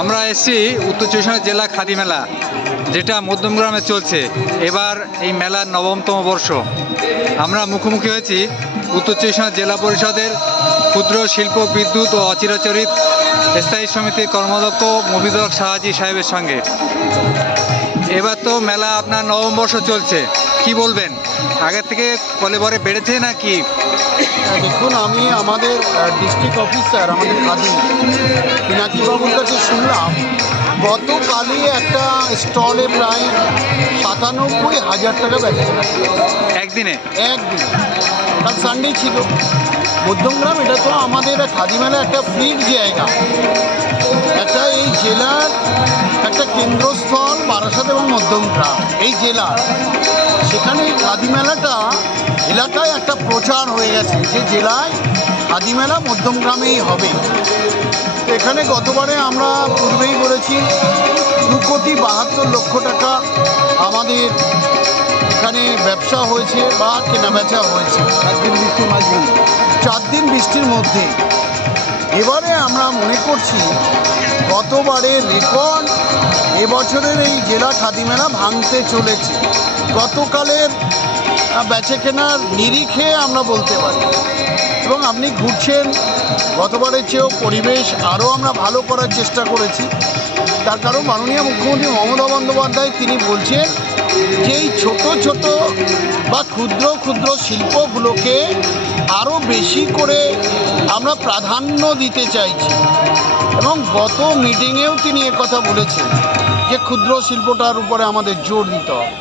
আমরা এসেছি উত্তর চব্বিশ জেলা খাদি মেলা, যেটা মধ্যমগ্রামে চলছে। এবার এই মেলার নবমতম বর্ষ। আমরা মুখোমুখি হয়েছি উত্তর চব্বিশ জেলা পরিষদের ক্ষুদ্র শিল্প, বিদ্যুৎ ও অচিরাচরিত স্থায়ী সমিতির কর্মদক্ষ মফিদুল শাহাজি সাহেবের সঙ্গে। এবার তো মেলা আপনার নবম বর্ষ চলছে। কি বলবেন? আগের থেকে কলে বরে বেড়েছে না কি দেখুন আমি আমাদের ডিস্ট্রিক্ট অফিসার আমাদের খাদি পিনাকি বাবুর কাছে শুনলাম গতকালই একটা স্টলে প্রায় সাতানব্বই হাজার টাকা বেচে একদিনে? একদিন। কাল সানডে ছিল। মধ্যমগ্রাম এটা তো আমাদের খাদি মেলা একটা ফ্রির জায়গা। একটা এই জেলার একটা কেন্দ্রস্থল বারাসাত এবং মধ্যমগ্রাম এই জেলার। সেখানে খাদি মেলাটা এলাকায় একটা প্রচার হয়ে গেছে যে জেলায় খাদি মেলা মধ্যমগ্রামেই হবে। তো এখানে গতবারে আমরা পূর্বেই বলেছি দু কোটি বাহাত্তর লক্ষ টাকা আমাদের এখানে ব্যবসা হয়েছে বা কেনা বেচা হয়েছে চার দিন বৃষ্টির মধ্যে। এবারে আমরা মনে করছি গতবারের রেকর্ড, এবছরের এই জেলা খাদি মেলা ভাঙতে চলেছে। গতকালের বেচে কেনার নিরিখে আমরা বলতে পারি। এবং আপনি ঘুরছেন, গতবারের চেয়েও পরিবেশ আরও আমরা ভালো করার চেষ্টা করেছি। তার কারণ মাননীয় মুখ্যমন্ত্রী মমতা বন্দ্যোপাধ্যায় তিনি বলছেন যে এই ছোটো ছোটো বা ক্ষুদ্র ক্ষুদ্র শিল্পগুলোকে আরও বেশি করে আমরা প্রাধান্য দিতে চাইছি। এবং গত মিটিংয়েও তিনি কথা বলেছেন যে ক্ষুদ্র শিল্পটার উপরে আমাদের জোর দিতে হবে।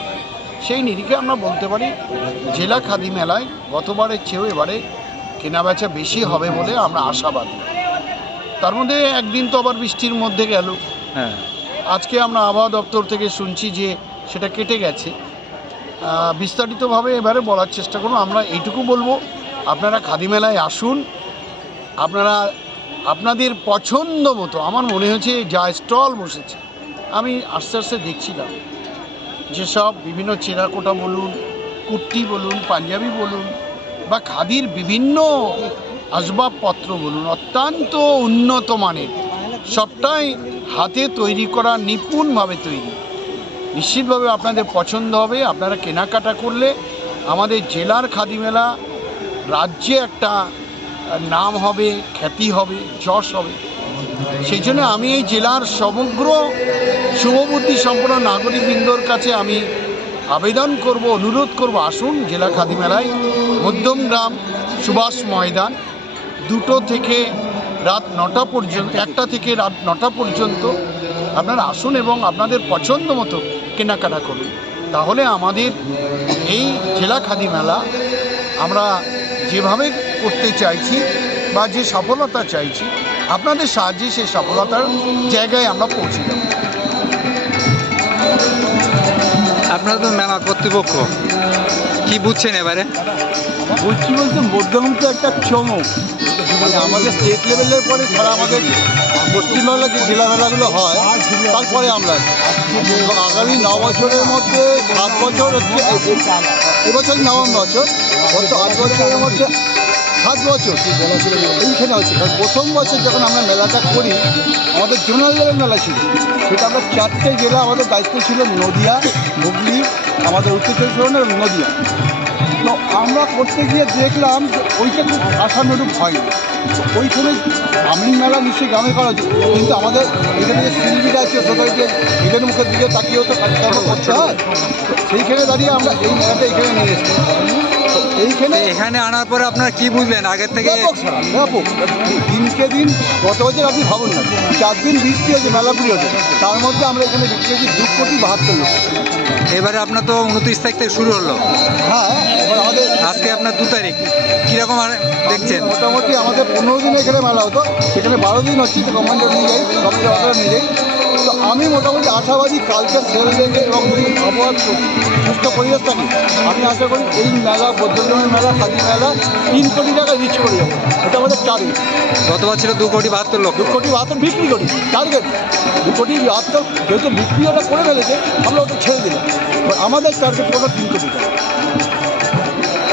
সেই নিরিখে আমরা বলতে পারি জেলা খাদি মেলায় গতবারের চেয়েও এবারে কেনাবেচা বেশি হবে বলে আমরা আশাবাদী। তার মধ্যে একদিন তো আবার বৃষ্টির মধ্যে গেল। হ্যাঁ। আজকে আমরা আবহাওয়া দপ্তর থেকে শুনছি যে সেটা কেটে গেছে। বিস্তারিতভাবে এবারে বলার চেষ্টা করুন আমরা এইটুকু বলব আপনারা খাদি মেলায় আসুন। আপনারা আপনাদের পছন্দ মতো, আমার মনে হচ্ছে যা স্টল বসেছে, আমি আস্তে আস্তে দেখছিলাম যেসব বিভিন্ন চেরাকোটা বলুন কুর্তি বলুন, পাঞ্জাবি বলুন, বা খাদির বিভিন্ন আসবাবপত্র বলুন, অত্যন্ত উন্নত মানের, সবটাই হাতে তৈরি করা, নিপুণভাবে তৈরি। নিশ্চিতভাবে আপনাদের পছন্দ হবে, আপনারা কেনাকাটা করলে আমাদের জেলার খাদি মেলা রাজ্যে একটা নাম হবে, খ্যাতি হবে, যশ হবে। সেই জন্য আমি এই জেলার সমগ্র শুভবুদ্ধি সম্পন্ন নাগরিকবৃন্দর কাছে আমি আবেদন করব, অনুরোধ করব, আসুন জেলা খাদি মেলায় মধ্যমগ্রাম সুভাষ ময়দান, দুটো থেকে রাত নটা পর্যন্ত, একটা থেকে রাত নটা পর্যন্ত আপনারা আসুন এবং আপনাদের পছন্দ মতো কেনাকাটা করুন। তাহলে আমাদের এই জেলা খাদি মেলা আমরা যেভাবে করতে চাইছি বা যে সফলতা চাইছি আপনাদের সাহায্যে সেই সফলতার জায়গায় আমরা পৌঁছে যাব। আপনারা তো মেলা কর্তৃপক্ষ। কি বুঝছেন এবারে? বলছি বলতে মধ্যমগ্রাম তো একটা চমক। মানে আমাদের স্টেট লেভেলের পরে সারা আমাদের পশ্চিমবাংলার যে জেলা মেলাগুলো হয় তারপরে আমরা আগামী ন বছরের মধ্যে সাত বছর হচ্ছে এবছর নবম বছর। গত আট বছরের মধ্যে বছর এইখানে হচ্ছে। প্রথম বছর যখন আমরা মেলাটা করি, আমাদের জোনাল লেভেল মেলা ছিল। সেটা আমরা চারটে জেলা আমাদের দায়িত্ব ছিল, নদিয়া, হুগলি, আমাদের উত্তর চব্বিশ পরগনা এবং নদিয়া। তো আমরা করতে গিয়ে দেখলাম যে ওইটা খুব আশানুরূপ হয়নি। তো ওইখানে গ্রামীণ মেলা নিশ্চয়ই গ্রামে করা উচিত। কিন্তু আমাদের এখানে যে শিল্পীরা আছে সবাই যে এখানে মুখের দিকে তাকিয়েও তো কাজকর্ম করতে হয় সেইখানে দাঁড়িয়ে আমরা এই মেলাটা এখানে নিয়ে এসেছি। এখানে আনার পরে আপনারা কি বুঝলেন? আগের থেকে ব্যাপক দিনকে দিন গত বছর আপনি ভাবুন না। চার দিন বৃষ্টি হয়েছে মেলা পুরি হচ্ছে তার মধ্যে আমরা এখানে বিক্রি করেছি দু কোটি বাহাত্তর লক্ষ। এবারে আপনার তো উনত্রিশ তারিখ থেকে শুরু হলো। হ্যাঁ এবার আমাদের আজকে আপনার দু তারিখ। কীরকম আর দেখছেন? মোটামুটি আমাদের পনেরো দিন এখানে মেলা হতো। সেখানে বারো দিন হচ্ছে গভর্নমেন্ট অনুযায়ী গভর্নমেন্টের অর্ডার অনুযায়ী। আমি মোটামুটি আশাবাদী কালকে সেল দেখে এবং আবহাওয়ার সুস্থ পরিবেশ থাকে আমি আশা করি এই মেলা বৌদ্ধগ্রামের মেলা খাদি মেলা তিন কোটি টাকা রিচ করে যাব। এটা আমাদের টার্গেট গতবার ছিল দু কোটি বাহাত্তর লক্ষ। দু কোটি বাহাত্তর বিক্রি করি টার্গেট দু কোটি বাহাত্তর যেহেতু বিক্রি ওটা করে ফেলেছে আমরা ওটা ছেড়ে দিলাম। আমাদের টার্গেট কোনো তিন কোটি টাকা।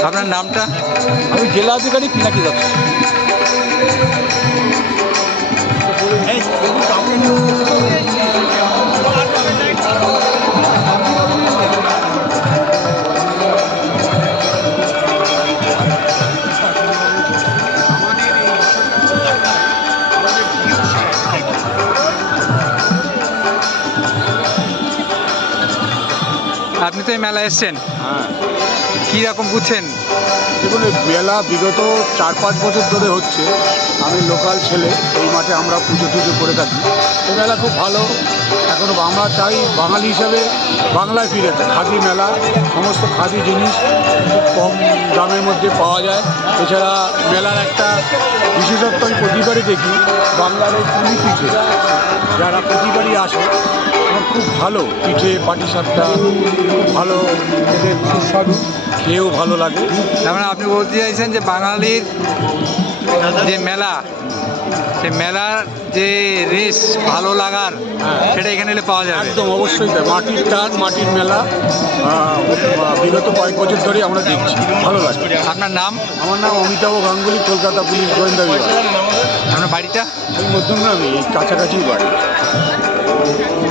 আপনার নামটা? আমি জেলা আধিকারিক পিনাকি দত্ত। আপনি তো এই মেলা এসছেন। হ্যাঁ। কী রকম বুঝছেন? দেখুন মেলা বিগত চার পাঁচ বছর ধরে হচ্ছে। আমি লোকাল ছেলে এই মাঠে আমরা পুজো টুজো করে থাকি। এই মেলা খুব ভালো। এখন আমরা চাই বাঙালি হিসাবে বাংলায় ফিরেতে খাদি মেলা সমস্ত খাদি জিনিস খুব কম দামের মধ্যে পাওয়া যায়। এছাড়া মেলার একটা বিশেষত্ব আমি প্রতিবারই দেখি বাংলার এই পুলি পিঠে যারা প্রতিবারই আসে এবং খুব ভালো পিঠে পাটি সাপটা ভালো সুস্বাদু। খেয়েও ভালো লাগে। তার মানে আপনি বলতে চাইছেন যে বাঙালির যে মেলা সে মেলার যে রেস ভালো লাগার সেটা এখানে এলে পাওয়া যাবে। একদম অবশ্যই তাই মাটির টান মাটির মেলা বিগত কয়েক বছর ধরে আমরা দেখছি। ভালো লাগে। আপনার নাম? আমার নাম অমিতাভ গাঙ্গুলি কলকাতা পুলিশ গোয়েন্দা বিভাগ। আপনার বাড়িটা? এই মধ্যমগ্রামে এই কাছাকাছি বাড়ি।